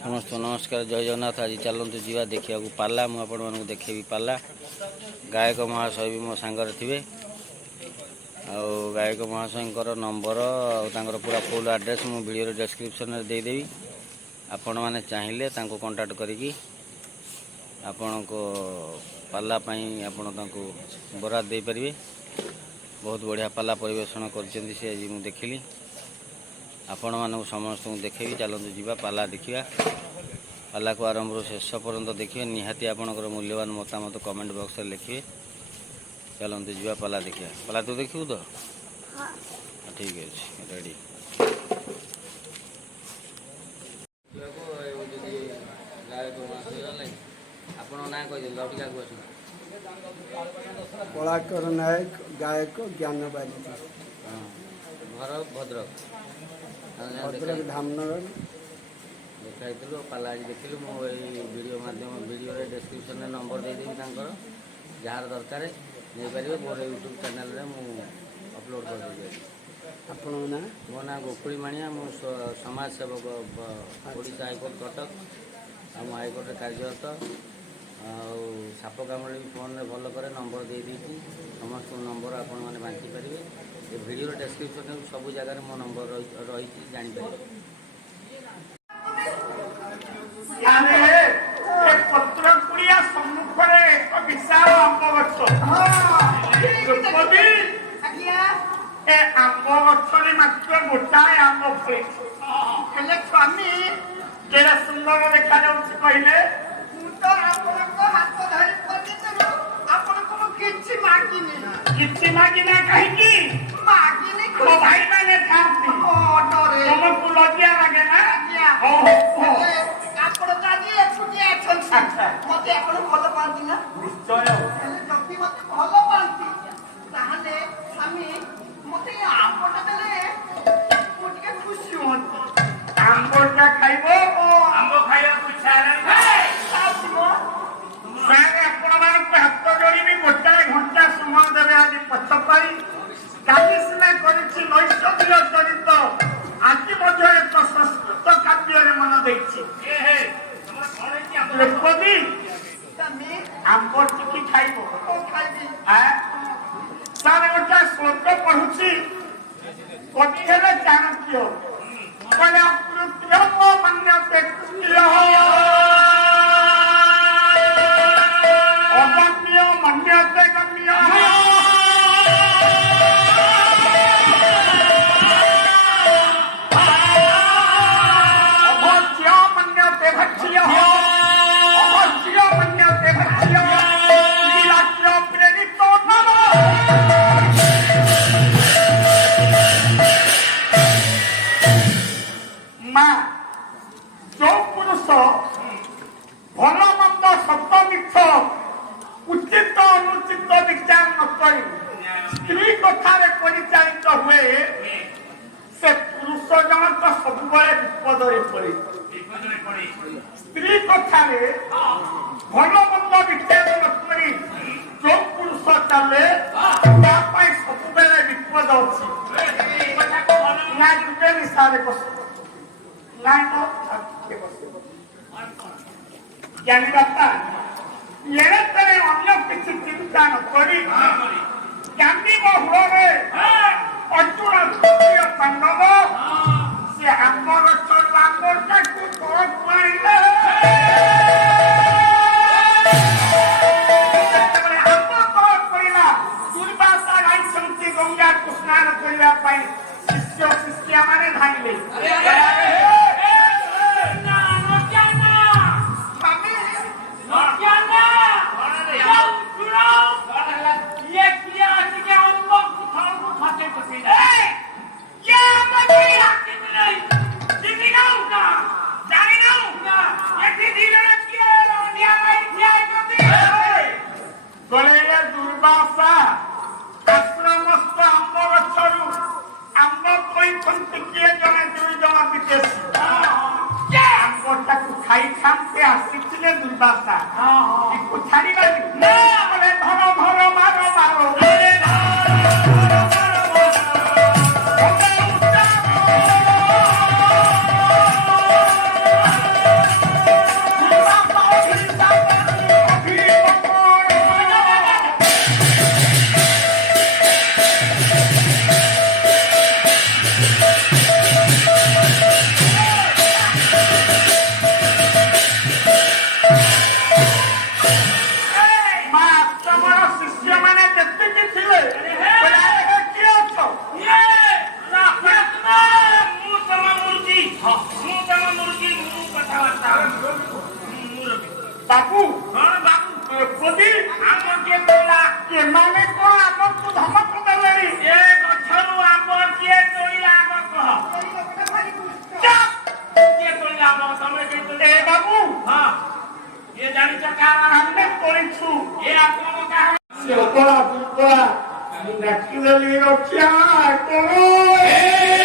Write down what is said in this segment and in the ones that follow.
समस्त नमस्कार जय जगन्नाथ। आज चलतु जा देखा पाला मुझे देखेबी पाला गायक महाशय भी मो सांगर थे गायक महाशय नंबर और पूरा फुल एड्रेस मु वीडियो डिस्क्रिप्शन में देदेवी। आपण मैंने चाहिए कांटाक्ट करी आपण को पाला आपण बराद दे पारे। बहुत बढ़िया पाला परिवेशन कर देखिली। आपण मानक समस्त देखेबी। चलतु जीवा पाला देखा पाला को आरंभ शेष पर्यंत देखिए। निहाती आपणकर मूल्यवान मतामत कमेंट बॉक्स में लिखिए। चलतु जीवा पाला देखिए। पाला तू देखू तो ठीक है रेडी। कलाकार नायक गायक ज्ञान बारिक घर भद्रक भद्रक धामनगर देखा पाला आज देखिलु। मुझे वीडियो माध्यम वीडियो डिस्क्रिप्शन में नंबर देदेवी। जार दरकार नहीं पारे मोर यूट्यूब चैनल रे मु अपलोड कर देदेवी। आपण ना मो ना गोकुली माणिया। मु समाज सेवक ओडिशा हाईकोर्ट कटक आम हाईकोर्ट कार्यरत। साप कामुड़ी भी फोन में भल कै नंबर दे दी समस्त नंबर आपण मैंने बांटी पारे। ये वीडियो डिस्क्रिप्शन में सब जगह मो नंबर रही जापर। आंब गरे मात्र गोटाए आंब फले स्वामी जेड़ा सुंदर देखा कहले मागिना कहीं मो भाई मैंने तुमको लज्जा लगे ना मत भल पाती ना निश्चय जदि मत भल पाती स्वामी मत आंबटा देले खुशी हूँ। आंबटा खाइब आंब खाइबा इच्छा हाथ जोड़ी गोटाए घंटा समय देवे। आज पछ पाई काली सीना करी नैष्ठ्य चरित आज एक संस्कृत काव्य मन देखी आंब टिकी खाइब सारे गोटे श्लोक पढ़ुची कवि हेले चाणक्य कहले अकृत्यम मन्यते कृत्य अगम्य मन्यते गम्य अभज्य मन्यते भक्ष्य अभज्य मन्यते भक्ष्य लीलाच्य प्रेरितो माँ जो पुरुष भल मंद सत्य मिथ उचित अनुचित विचार न करी स्त्री कथार परिचालित हुए से पुरुष जनक सब विपद पड़े। स्त्री कथार भल मंद विचार न करी जो पुरुष चले सब विपद अच्छी ना जुटे निशारे बस जानता ये अन्य किसी चिंता न करी ज्ञानी बहुरे अर्जुन पांडव से आंबर आंबरटा को तलक आने आंब तलक पड़ा दुर्वासा जाइछंती गंगा को स्नान करने शिष्य शिष्या माने धाइले। दुर्वासा आश्रमस्थ आंब गछरू आंब कोई किए जने दुई जन विदेशी आंबटा को खाई खाते आसीथिले दुर्वासा छाड़ी धर धर मारो मारो ବାବୁ କଣ ବାବୁ କୋଦି ଆମ କିଏ ତୋଳିଲା ଏମାନେ କଣ ଆମକୁ ଧମକ ଦେଲେଣି ଏ ଗଛରୁ ଆମ କିଏ ତୋଳିଲା ଆମ କହ କିଏ ତୋଳିଲା ଆମ ତମେ କିଏ ତୋଳିଲା ଏ ବାବୁ ହଁ ଇଏ ଜାଣିଛ କାହାର ଆମେ ତୋଳିଛୁ ଏ ଆପଣ କାହାର ସେ ଅପଳା ଦୁର୍ବଳା ମୁଁ ଡାକିଦେଲି ରକ୍ଷା କର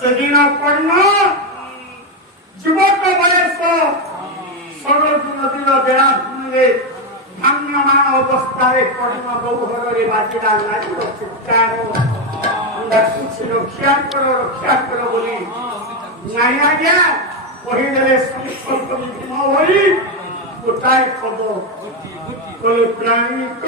সেদিন কর্ণ যুবক বয়স সরজ নদীর বেড়াভূমিরে ভাঙ্গমান অবস্থায় কর্ণ গৌহরে বাজিরা নারীর চিৎকার ডাকুছি রক্ষা কর বলি নাই আজ্ঞা কহিদেলে সংস্কল্প ভীম হই গোটায় খবর বলে প্রাণিক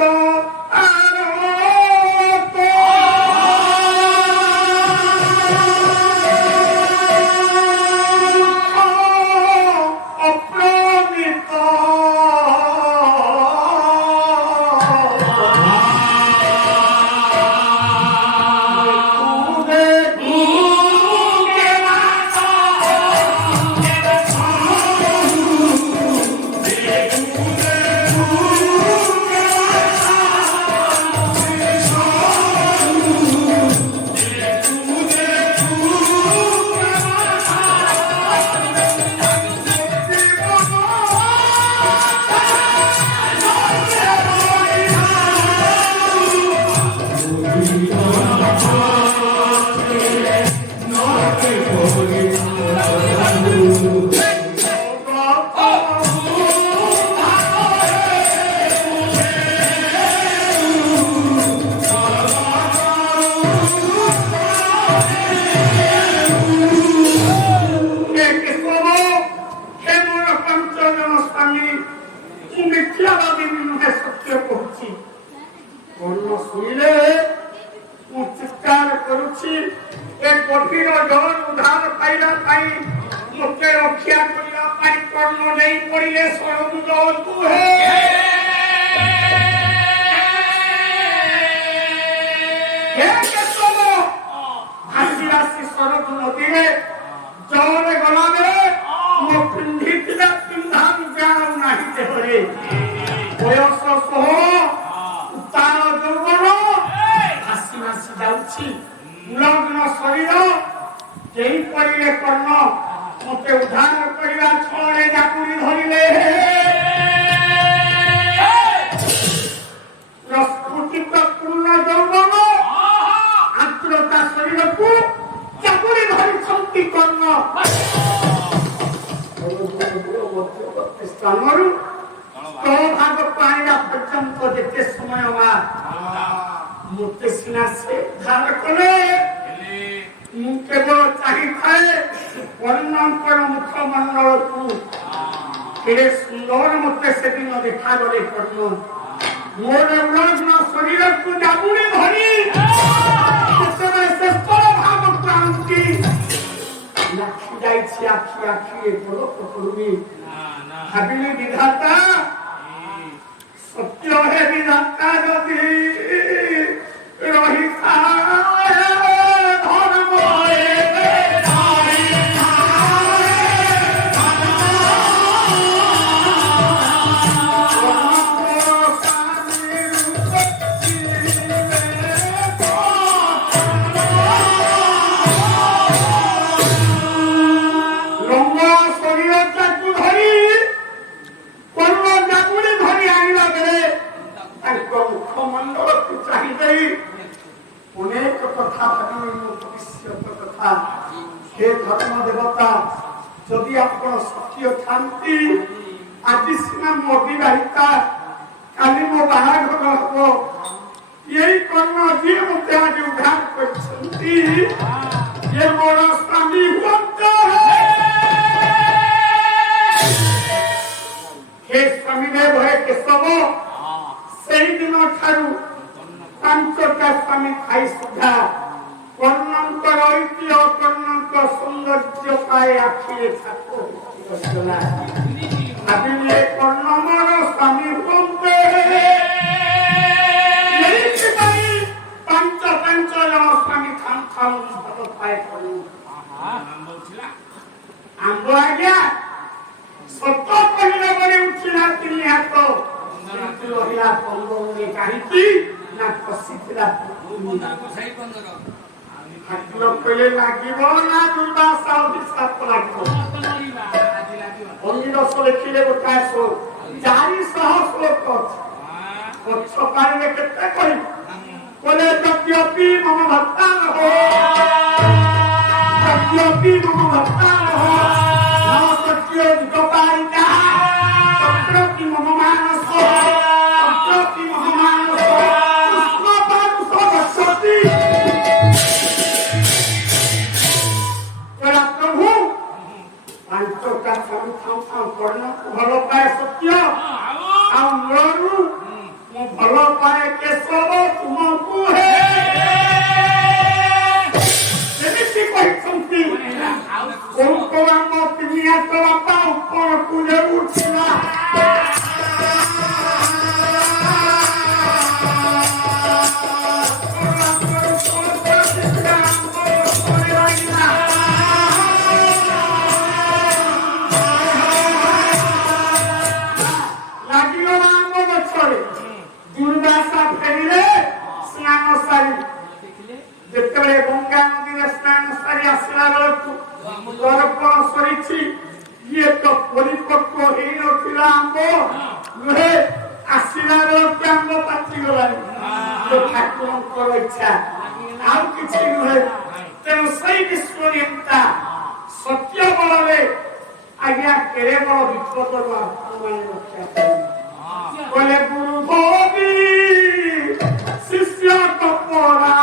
কর্ণঙ্কর ঐতিহ্য কর্ণঙ্ক সৌন্দর্য পায় আখিরে থাকো ভাবিলে কর্ণমর স্বামী বলতে ପାଞ୍ଚ ଜଣ ସ୍ୱାମୀ ଖାଉ ଖାଉ ଭଲ ପାଏ ଆମ୍ବ ଆଜ୍ଞା ସତ କହିଲା ପରେ ଉଠିଲା ତିନି ହାତ ରହିଲା ପନ୍ଦରରେ କାହିଁକି ନା କଷିଥିଲା ଠାକୁର କହିଲେ ଲାଗିବ ନା ଦୁର୍ବାସା ଅଭିଶାପ ଲାଗିବ ଅଙ୍ଗିରସ ଲେଖିଲେ ଗୋଟାଏ ଶ୍ଲୋକ 400 ଶ୍ଲୋକ ପଛ ପାରିଲେ କେତେ କହିବ बोले सत्योपी मम भक्ता हो सत्योपी मम भक्ता हो न सत्यो गोपालिका सत्योपी मम मानस सत्योपी मम मानस कृष्ण पादुष भक्षति बोला प्रभु पांचटा संस्थान कर्ण भल पाए सत्य आ मूलरू ମୁଁ ଭଲ ପାଏ କେଶବ ତୁମକୁ ହେ ଏମିତି କହିଛନ୍ତି କୌକବାଙ୍କ ତିନି ହାତ ବାପା ଉପରକୁ ଉଠିଲା ଲାଗିଗଲା ଆମ ଗଛରେ ଦୁର୍ବାସା ଫେରିଲେ ସ୍ନାନ ସାରି ଯେତେବେଳେ ଗଙ୍ଗା ନଦୀରେ ସ୍ନାନ ସାରି ଆସିଲା ବେଳକୁ ଦର୍ପଣ ସରିଛି ଇଏ ତ ପରିପକ୍ୱ ହେଇନଥିଲା ଆମ୍ବ ନୁହେଁ ଆସିଲା ବେଳକୁ ଆମ୍ବ ପାଚିଗଲାଣି ଠାକୁରଙ୍କର ଇଚ୍ଛା ଆଉ କିଛି ନୁହେଁ ତେଣୁ ସେଇ ବିଶ୍ୱନିୟନ୍ତା ସତ୍ୟ ବଳରେ ଆଜ୍ଞା କେଡ଼େ ବଡ଼ ବିପଦରୁ ଆପଣମାନେ ରକ୍ଷା କରିବେ बोले गुरु गोबी शिष्य कपोरा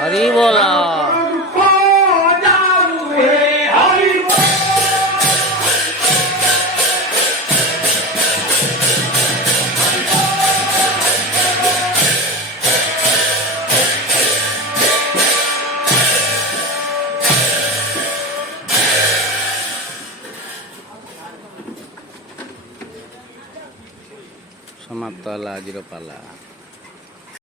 हरि बोला। हरि बोल। ହେଲା ଆଜିର ପାଲା।